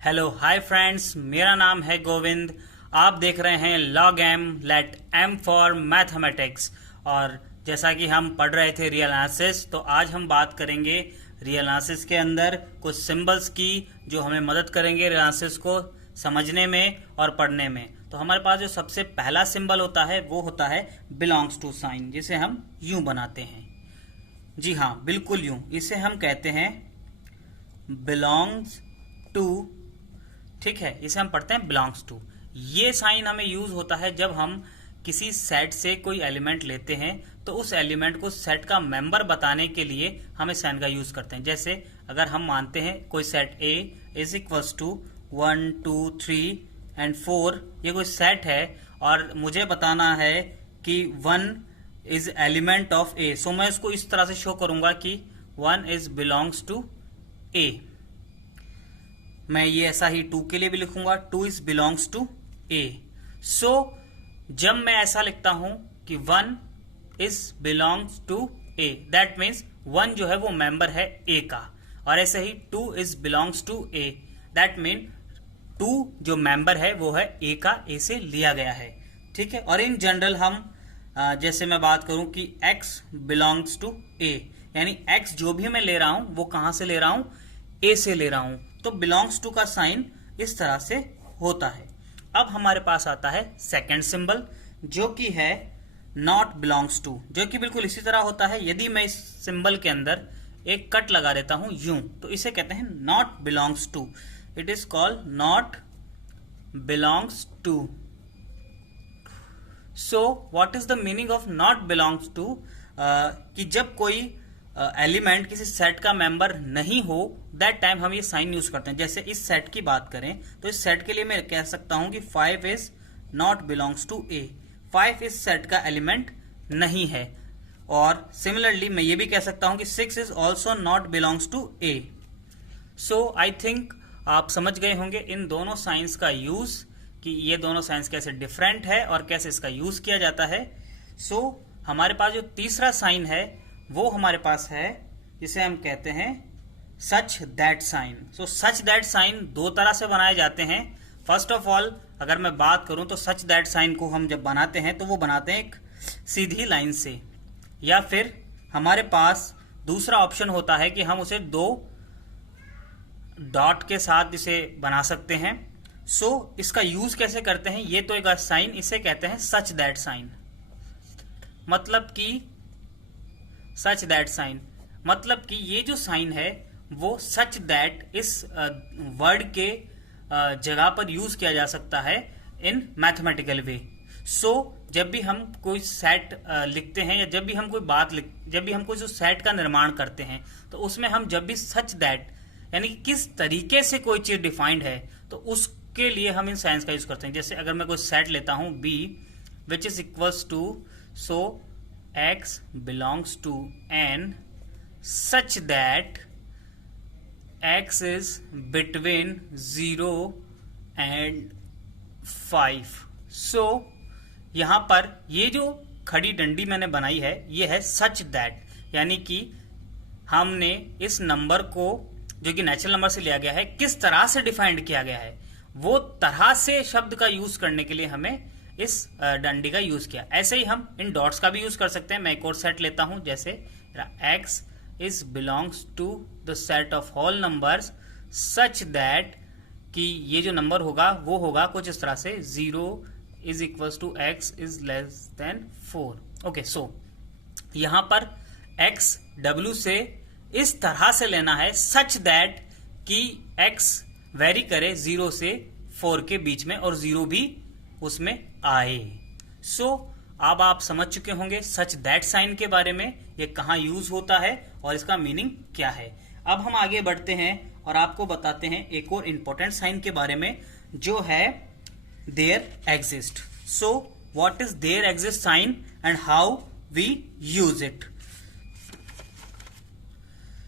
Hello hi friends, मेरा नाम है गोविंद। आप देख रहे हैं log m let m for mathematics. और जैसा कि हम पढ़ रहे थे रियल एनालिसिस, तो आज हम बात करेंगे रियल एनालिसिस के अंदर कुछ सिंबल्स की जो हमें मदद करेंगे रियल एनालिसिस को समझने में और पढ़ने में। तो हमारे पास जो सबसे पहला सिंबल होता है वो होता है बिलोंग्स टू साइन, जिसे हम यूं बनाते हैं। जी हाँ, बिल्कुल यूं। इसे हम कहते हैं बिलोंग्स टू। ठीक है, इसे हम पढ़ते हैं बिलोंग्स टू। ये साइन हमें यूज होता है जब हम किसी सेट से कोई एलिमेंट लेते हैं, तो उस एलिमेंट को सेट का मेंबर बताने के लिए हम इस साइन का यूज करते हैं। जैसे अगर हम मानते हैं कोई set A is equals to 1 2 3 and 4, ये कोई सेट है और मुझे बताना है कि 1 इज एलिमेंट ऑफ ए, सो मैं इसको इस तरह से शो करूंगा कि 1 इज बिलोंग्स टू ए। मैं ये ऐसा ही 2 के लिए भी लिखूंगा, 2 is belongs to A. So जब मैं ऐसा लिखता हूं कि 1 is belongs to A, that means 1 जो है वो मेंबर है ए का। और ऐसे ही 2 is belongs to A, that mean 2 जो मेंबर है वो है ए का, ए से लिया गया है। ठीक है। और इन जनरल हम जैसे मैं बात करूं कि x बिलोंग्स टू ए, यानी x जो भी मैं ले रहा हूं वो कहां से ले रहा हूं, ए से ले रहा हूं, तो बिलोंग्स टू का साइन इस तरह से होता है। अब हमारे पास आता है सेकंड सिंबल, जो कि है नॉट बिलोंग्स टू, जो कि बिल्कुल इसी तरह होता है। यदि मैं इस सिंबल के अंदर एक कट लगा देता हूं यूं, तो इसे कहते हैं not belongs to. It is called not belongs to. So what is the meaning of not belongs to, कि जब कोई एलिमेंट किसी सेट का मेंबर नहीं हो, दैट टाइम हम ये साइन यूज करते हैं। जैसे इस सेट की बात करें तो इस सेट के लिए मैं कह सकता हूं कि 5 इज नॉट बिलोंग्स टू ए, 5 इस सेट का एलिमेंट नहीं है। और सिमिलरली मैं ये भी कह सकता हूं कि 6 is also not belongs to A. So I think आप समझ गए होंगे इन दोनों साइंस का यूज, कि ये दोनों साइंस कैसे डिफरेंट है और कैसे इसका यूज किया जाता है। सो हमारे पास जो तीसरा साइन है वो हमारे पास है, जिसे हम कहते हैं such that sign. So such that sign दो तरह से बनाए जाते हैं। फर्स्ट ऑफ ऑल अगर मैं बात करूं तो सच दैट साइन को हम जब बनाते हैं तो वो बनाते हैं एक सीधी लाइन से, या फिर हमारे पास दूसरा ऑप्शन होता है कि हम उसे 2 डॉट के साथ इसे बना सकते हैं। सो इसका यूज कैसे करते हैं, ये तो एक साइन, इसे कहते हैं सच दैट साइन। मतलब कि सच दैट साइन मतलब कि ये जो साइन है वो सच दैट इस वर्ड के जगह पर यूज किया जा सकता है इन मैथमेटिकल वे। सो जब भी हम कोई सेट लिखते हैं, या जब भी हम कोई जो सेट का निर्माण करते हैं, तो उसमें हम जब भी सच दैट यानी कि किस तरीके से कोई चीज डिफाइंड है, तो उसके लिए हम इन साइंस का यूज करते हैं। जैसे अगर मैं कोई सेट लेता हूं B which is equals to, so x belongs to n such that x is between 0 and 5। so यहां पर ये जो खड़ी डंडी मैंने बनाई है ये है सच दैट, यानी कि हमने इस नंबर को, जो कि नेचुरल नंबर से लिया गया है, किस तरह से डिफाइंड किया गया है, वो तरह से शब्द का यूज करने के लिए हमें इस डंडी का यूज किया। ऐसे ही हम इन डॉट्स का भी यूज कर सकते हैं। मैं एक और सेट लेता हूं, जैसे x is belongs to the set of whole numbers such that, कि ये जो नंबर होगा वो होगा कुछ इस तरह से 0 is equals to x is less than 4। Okay, so यहां पर x w से इस तरह से लेना है सच दैट कि x वेरी करे 0 से 4 के बीच में और 0 भी उसमें आए। सो अब आप समझ चुके होंगे सच दैट साइन के बारे में, ये कहां यूज होता है और इसका मीनिंग क्या है। अब हम आगे बढ़ते हैं और आपको बताते हैं एक और इंपॉर्टेंट साइन के बारे में, जो है there exist. So what is there exist sign and how we use it.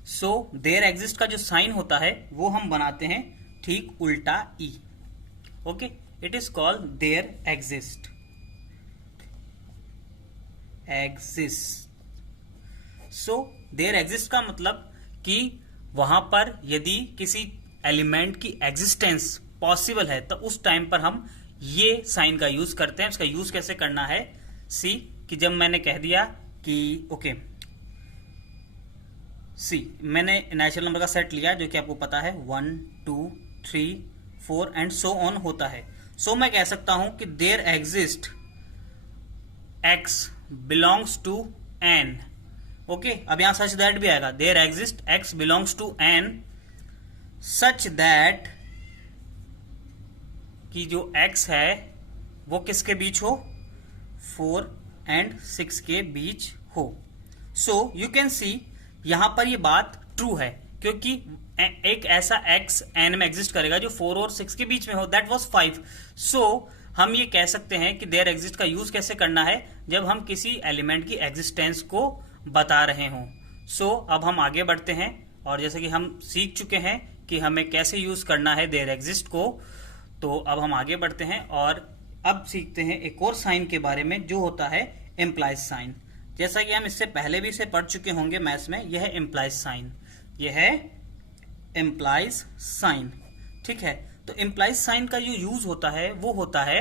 So there exist का जो साइन होता है वो हम बनाते हैं ठीक उल्टा ई। Okay, it is called there exist। so there exist का मतलब कि वहां पर यदि किसी एलिमेंट की एग्जिस्टेंस पॉसिबल है तो उस टाइम पर हम ये साइन का यूज करते हैं। उसका यूज कैसे करना है, सी कि जब मैंने कह दिया कि ओके सी मैंने नेचुरल नंबर का सेट लिया जो कि आपको पता है 1 2 3 4 एंड सो ऑन होता है। सो मैं कह सकता हूं कि there exist x belongs to n। Okay, अब यहां सच दैट भी आएगा, there exist x belongs to n such that कि जो x है वो किसके बीच हो, 4 एंड 6 के बीच हो। सो यू कैन सी यहां पर ये बात ट्रू है क्योंकि एक ऐसा x n में एग्जिस्ट करेगा जो 4 और 6 के बीच में हो, दैट वाज 5। सो हम ये कह सकते हैं कि देयर एग्जिस्ट का यूज कैसे करना है जब हम किसी एलिमेंट की एग्जिस्टेंस को बता रहे हों। सो अब हम आगे बढ़ते हैं और जैसे कि हम सीख चुके हैं कि हमें कैसे यूज करना है देयर एग्जिस्ट को, तो अब हम आगे बढ़ते हैं और अब सीखते हैं एक और साइन के बारे में जो होता है इम्प्लाइज साइन। जैसा कि हम इससे पहले भी इसे पढ़ चुके होंगे मैथ्स में, यह है इम्प्लाइज साइन, यह है इम्प्लाइज साइन। ठीक है, तो इम्प्लाइज साइन का जो यूज होता है वो होता है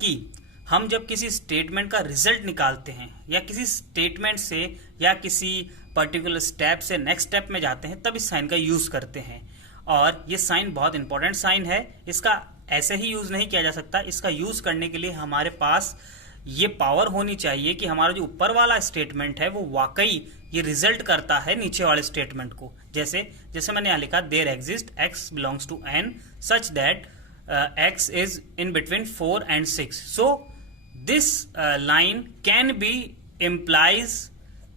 कि हम जब किसी स्टेटमेंट का रिजल्ट निकालते हैं या किसी स्टेटमेंट से या किसी पर्टिकुलर स्टेप से नेक्स्ट स्टेप में जाते हैं तब इस साइन का यूज करते हैं। और ये साइन बहुत इंपॉर्टेंट साइन है, इसका ऐसे ही यूज नहीं किया जा सकता। इसका यूज करने के लिए हमारे पास ये पावर होनी चाहिए कि हमारा जो ऊपर वाला स्टेटमेंट है वो वाकई ये रिजल्ट करता है नीचे वाले स्टेटमेंट को। जैसे मैंने यहां लिखा there exist x belongs to n such that x is in between 4 and 6। So this line can be implies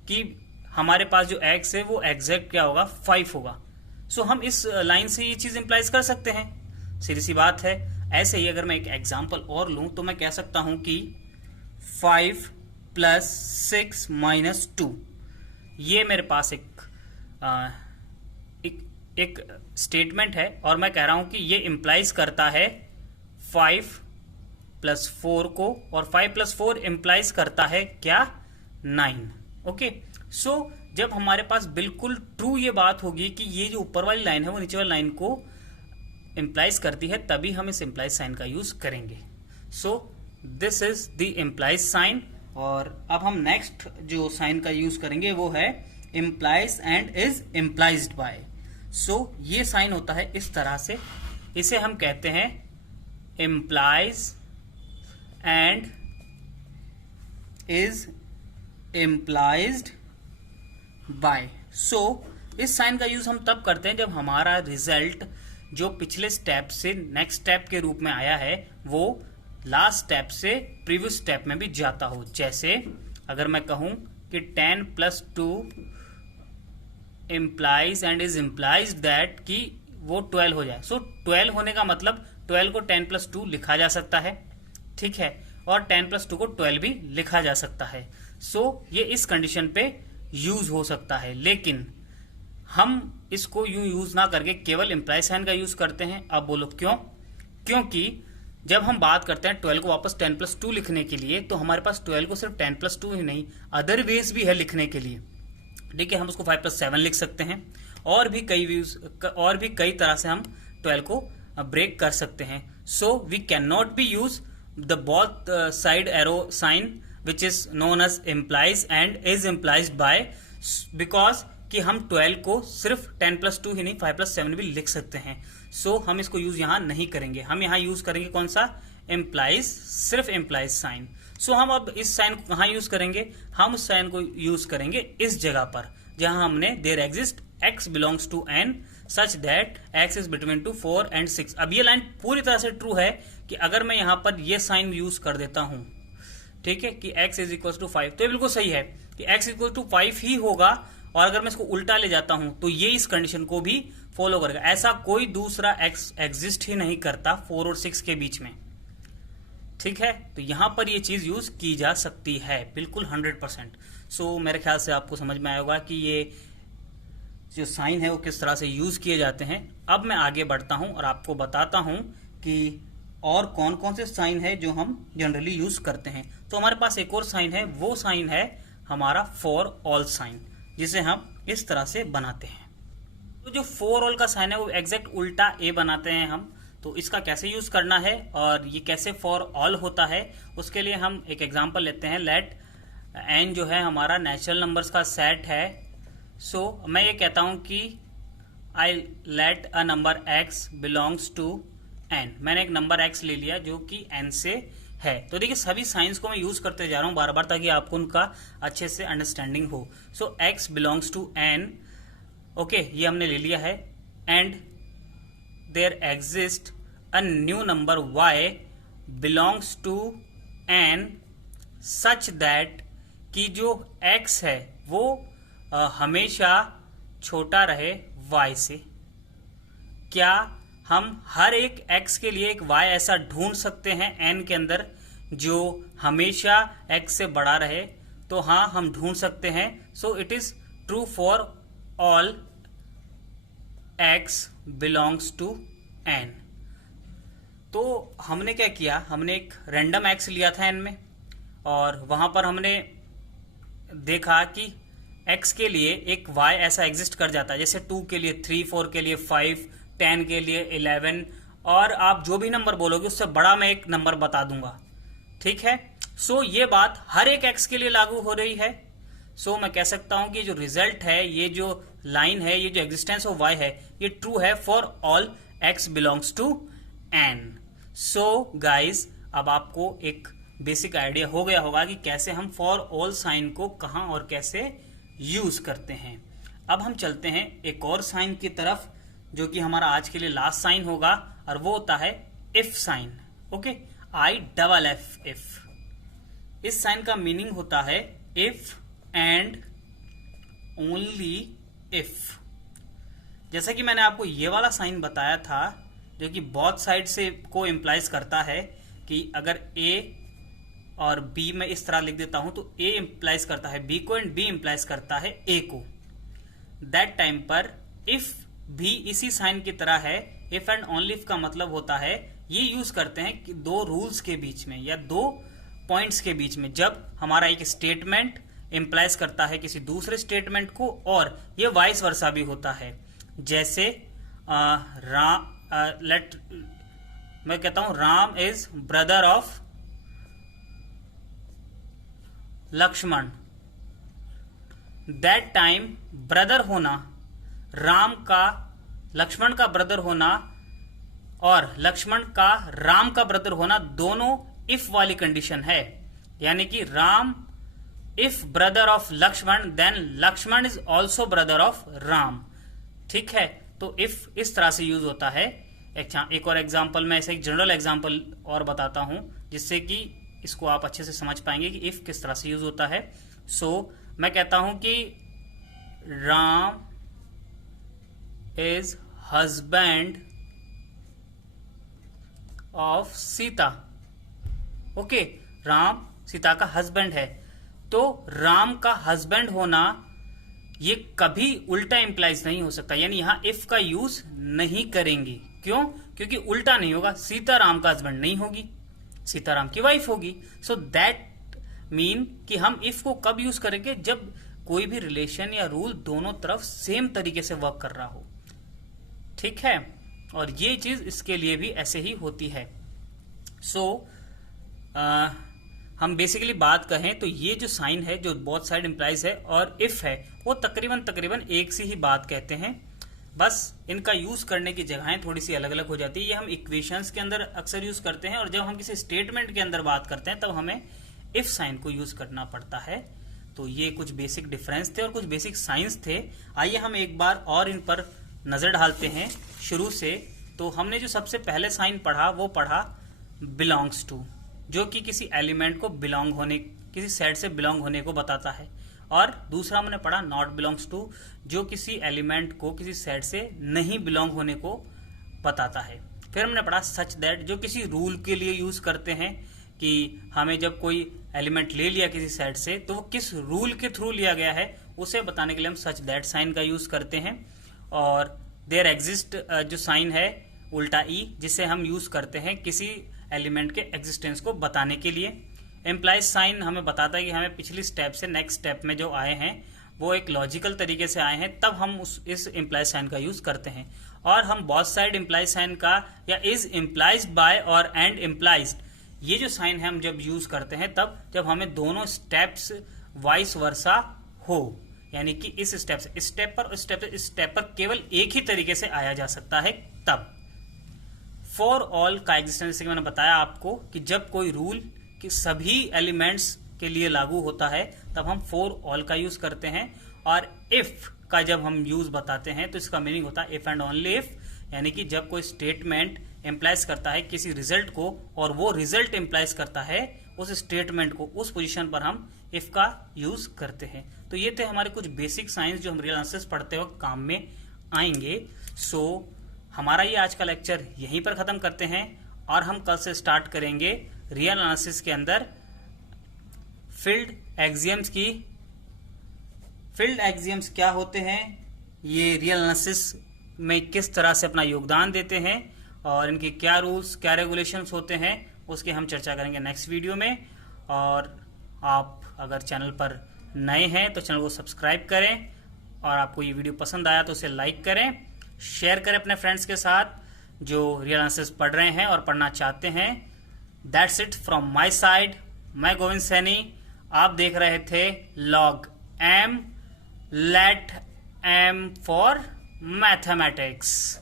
कि हमारे पास जो x है वो एग्जैक्ट क्या होगा, 5 होगा। सो हम इस लाइन से ये चीज इम्प्लाइज कर सकते हैं, सीधी सी बात है। ऐसे ही अगर मैं एक एग्जांपल और लूं तो मैं कह सकता हूं कि 5 प्लस 6 माइनस 2, ये मेरे पास एक स्टेटमेंट है और मैं कह रहा हूं कि ये इम्प्लाइज करता है 5 प्लस 4 को, और 5 प्लस 4 इम्प्लाइज करता है क्या, 9। ओके, सो जब हमारे पास बिल्कुल ट्रू ये बात होगी कि ये जो ऊपर वाली लाइन है वो नीचे वाली लाइन को इम्प्लाइज करती है तभी हम इस इम्प्लाइज साइन का यूज करेंगे। So this is the implies sign. और अब हम नेक्स्ट जो साइन का यूज करेंगे वो है implies and is implied bye. सो ये साइन होता है इस तरह से, इसे हम कहते हैं implies and is implied bye. सो इस साइन का यूज हम तब करते हैं जब हमारा रिजल्ट जो पिछले स्टेप से नेक्स्ट स्टेप के रूप में आया है वो लास्ट स्टेप से प्रीवियस स्टेप में भी जाता हो। जैसे अगर मैं कहूं कि 10 plus 2 implies and is implies that कि वो 12 हो जाए। सो 12 होने का मतलब 12 को 10 प्लस 2 लिखा जा सकता है, ठीक है, और 10 प्लस 2 को 12 भी लिखा जा सकता है। सो ये इस कंडीशन पे यूज हो सकता है, लेकिन हम इसको यूं यूज ना करके केवल इम्प्लाइज साइन का यूज करते हैं। अब बोलो क्यों? क्योंकि जब हम बात करते हैं 12 को वापस 10 प्लस 2 लिखने के लिए तो हमारे पास 12 को सिर्फ 10 प्लस 2 ही नहीं अदर वेज भी है लिखने के लिए। ठीक है, हम उसको 5 प्लस 7 लिख सकते हैं और भी कई तरह से हम 12 को ब्रेक कर सकते हैं। So we can not be use the both side arrow sign which is known as implies and is implied by, because कि हम 12 को सिर्फ 10 प्लस 2 ही नहीं 5 प्लस 7 भी लिख सकते हैं। सो हम इसको यूज यहां नहीं करेंगे, हम यहां यूज करेंगे कौन सा, इम्प्लाइज, सिर्फ इम्प्लाइज साइन। सो हम अब इस साइन को कहां यूज करेंगे, हम उस साइन को यूज करेंगे इस जगह पर जहां हमने there exist x belongs to n such that x is between to 4 and 6। अब ये लाइन पूरी तरह से ट्रू है कि अगर मैं यहां पर ये साइन यूज कर देता हूं, ठीक है, कि x इज इक्वल टू 5, तो ये बिल्कुल सही है कि x इक्वल टू 5 ही होगा। और अगर मैं इसको उल्टा ले जाता हूं तो ये इस कंडीशन को भी फॉलो करेगा। ऐसा कोई दूसरा x एग्जिस्ट ही नहीं करता 4 और 6 के बीच में, ठीक है, तो यहां पर ये चीज यूज की जा सकती है बिल्कुल 100%। सो मेरे ख्याल से आपको समझ में आया होगा कि ये जो साइन है वो किस तरह से यूज किए जाते हैं। अब मैं आगे बढ़ता हूं और आपको बताता हूं कि और कौन कौन से साइन है जो हम जनरली यूज करते हैं। तो हमारे पास एक और साइन है, वो साइन है हमारा फॉर ऑल साइन, जिसे हम इस तरह से बनाते हैं। तो तो जो फॉर ऑल का साइन है वो एग्जैक्ट उल्टा ए बनाते हैं हम। तो इसका कैसे यूज करना है और ये कैसे फॉर ऑल होता है, उसके लिए हम एक एग्जांपल लेते हैं। लेट एन जो है हमारा नेचुरल नंबर्स का सेट है। सो मैं ये कहता हूं कि I let a number x belongs to n. मैंने एक नंबर एक्स ले लिया जो कि एन से है। तो देखिए सभी साइंस को मैं यूज करते जा रहा हूं बार बार ताकि आपको उनका अच्छे से अंडरस्टैंडिंग हो। So X belongs to N, okay, ये हमने ले लिया है। And there exist a new number y belongs to n such that कि जो x है वो हमेशा छोटा रहे y से। क्या हम हर एक x के लिए एक y ऐसा ढूंढ सकते हैं n के अंदर जो हमेशा x से बड़ा रहे? तो हाँ, हम ढूंढ सकते हैं। So it is true for all x belongs to n। तो हमने क्या किया, हमने एक रैंडम x लिया था n में और वहां पर हमने देखा कि x के लिए एक y ऐसा एग्जिस्ट कर जाता है, जैसे 2 के लिए 3, 4 के लिए 5, 10 के लिए 11, और आप जो भी नंबर बोलोगे उससे बड़ा मैं एक नंबर बता दूंगा, ठीक है। सो ये बात हर एक x के लिए लागू हो रही है। सो मैं कह सकता हूं कि जो रिजल्ट है, ये जो लाइन है, ये जो एग्जिस्टेंस ऑफ y है, ये ट्रू है for all x belongs to n। So guys, अब आपको एक बेसिक आइडिया हो गया होगा कि कैसे हम फॉर ऑल साइन को कहां और कैसे यूज करते हैं। अब हम चलते हैं एक और साइन की तरफ जो कि हमारा आज के लिए लास्ट साइन होगा, और वो होता है if sign. Okay, IFF if. इस साइन का मीनिंग होता है इफ एंड ओनली इफ। जैसा कि मैंने आपको ये वाला साइन बताया था जो कि बोथ साइड से को इम्प्लाइज करता है कि अगर ए और बी में इस तरह लिख देता हूं तो ए इम्प्लाइज करता है बी को एंड बी इम्प्लाइज करता है ए को। दैट टाइम पर इफ भी इसी साइन की तरह है। इफ एंड ओनली इफ का मतलब होता है, ये यूज करते हैं कि दो रूल्स के बीच में या दो पॉइंट्स के बीच में, जब हमारा एक स्टेटमेंट इम्प्लाइज करता है किसी दूसरे स्टेटमेंट को, और ये वाइस वर्सा भी होता है। जैसे मैं कहता हूं Ram is brother of Lakshman. That time brother होना, राम का लक्ष्मण का ब्रदर होना और लक्ष्मण का राम का ब्रदर होना, दोनों इफ वाली कंडीशन है। यानी कि Ram if brother of Lakshman then Lakshman is also brother of Ram, ठीक है। तो इफ इस तरह से यूज होता है। एक और एग्जांपल में ऐसे एक जनरल एग्जांपल और बताता हूं जिससे कि इसको आप अच्छे से समझ पाएंगे कि इफ किस तरह से यूज होता है। सो मैं कहता हूं कि Ram is husband of Sita. Okay, Ram Sita का हस्बैंड है। तो राम का हस्बैंड होना ये कभी उल्टा इंप्लाइज नहीं हो सकता, यानी यहां इफ का यूज नहीं करेंगे। क्यों? क्योंकि उल्टा नहीं होगा, सीता राम का हस्बैंड नहीं होगी, सीता राम की वाइफ होगी। सो दैट मीन कि हम इफ को कब यूज करेंगे, जब कोई भी रिलेशन या रूल दोनों तरफ सेम तरीके से वर्क कर रहा हो, ठीक है। और ये चीज इसके लिए भी ऐसे ही होती है। सो हम बेसिकली बात कहें तो ये जो साइन है जो बोथ साइड इंप्लाइज है और इफ है, वो तकरीबन एक सी ही बात कहते हैं। बस इनका यूज करने की जगहें थोड़ी सी अलग अलग हो जाती है। ये हम इक्वेशंस के अंदर अक्सर यूज करते हैं, और जब हम किसी स्टेटमेंट के अंदर बात करते हैं तब हमें इफ साइन को यूज करना पड़ता है। तो ये कुछ बेसिक डिफरेंस थे और कुछ बेसिक साइंस थे। आइए हम एक बार और इन पर नजर डालते हैं शुरू से। तो हमने जो सबसे पहले साइन पढ़ा वो पढ़ा बिलोंग्स टू, जो कि किसी एलिमेंट को बिलोंग होने, किसी सेट से बिलोंग होने को बताता है। और दूसरा हमने पढ़ा नॉट बिलोंग्स टू, जो किसी एलिमेंट को किसी सेट से नहीं बिलोंग होने को बताता है। फिर हमने पढ़ा सच दैट, जो किसी रूल के लिए यूज करते हैं कि हमें जब कोई एलिमेंट ले लिया किसी सेट से तो वो किस रूल के थ्रू लिया गया है उसे बताने के लिए हम सच दैट साइन का यूज करते हैं। और देयर एग्जिस्ट जो साइन है उल्टा ई, जिसे हम यूज करते हैं किसी एलिमेंट के एग्जिस्टेंस को बताने के लिए। एम्प्लाइज साइन हमें बताता है कि हमें पिछली स्टेप से नेक्स्ट स्टेप में जो आए हैं वो एक लॉजिकल तरीके से आए हैं, तब हम इस इम्प्लाई साइन का यूज करते हैं। और हम बोथ साइड इम्प्लाई साइन का या इज इम्प्लाइज बाय और एंड इम्प्लाइज, ये जो साइन है हम जब यूज करते हैं तब जब हमें दोनों स्टेप्स वाइस वर्सा हो, यानी कि इस स्टेप से स्टेप पर स्टेप पर केवल एक ही तरीके से आया जा सकता है तब। फॉर ऑल का एग्जिस्टेंस, जैसे कि मैंने बताया आपको कि जब कोई रूल कि सभी एलिमेंट्स के लिए लागू होता है तब हम फॉर ऑल का यूज करते हैं। और इफ का जब हम यूज बताते हैं तो इसका मीनिंग होता है इफ एंड ओनली इफ, यानी कि जब कोई स्टेटमेंट एम्प्लाइज करता है किसी रिजल्ट को और वो रिजल्ट एम्प्लाइज करता है उस स्टेटमेंट को, उस पोजीशन पर हम इफ का यूज करते हैं। तो ये थे हमारे कुछ बेसिक साइंस जो हम रियल एनालिसिस पढ़ते वक्त काम में आएंगे। सो हमारा ये आज का लेक्चर यहीं पर खत्म करते हैं और हम कल से स्टार्ट करेंगे रियल एनालिसिस के अंदर फील्ड एक्सियम्स की। फील्ड एक्सियम्स क्या होते हैं, ये रियल एनालिसिस में किस तरह से अपना योगदान देते हैं और इनके क्या रूल्स क्या रेगुलेशंस होते हैं, उसकी हम चर्चा करेंगे नेक्स्ट वीडियो में। और आप अगर चैनल पर नए हैं तो चैनल को सब्सक्राइब करें और आपको ये वीडियो पसंद आया तो उसे लाइक करें, शेयर करें अपने फ्रेंड्स के साथ जो रियल एनालिसिस पढ़ रहे हैं और पढ़ना चाहते हैं। That's it from my side. मैं गोविंद सैनी, आप देख रहे थे log m, let m for mathematics.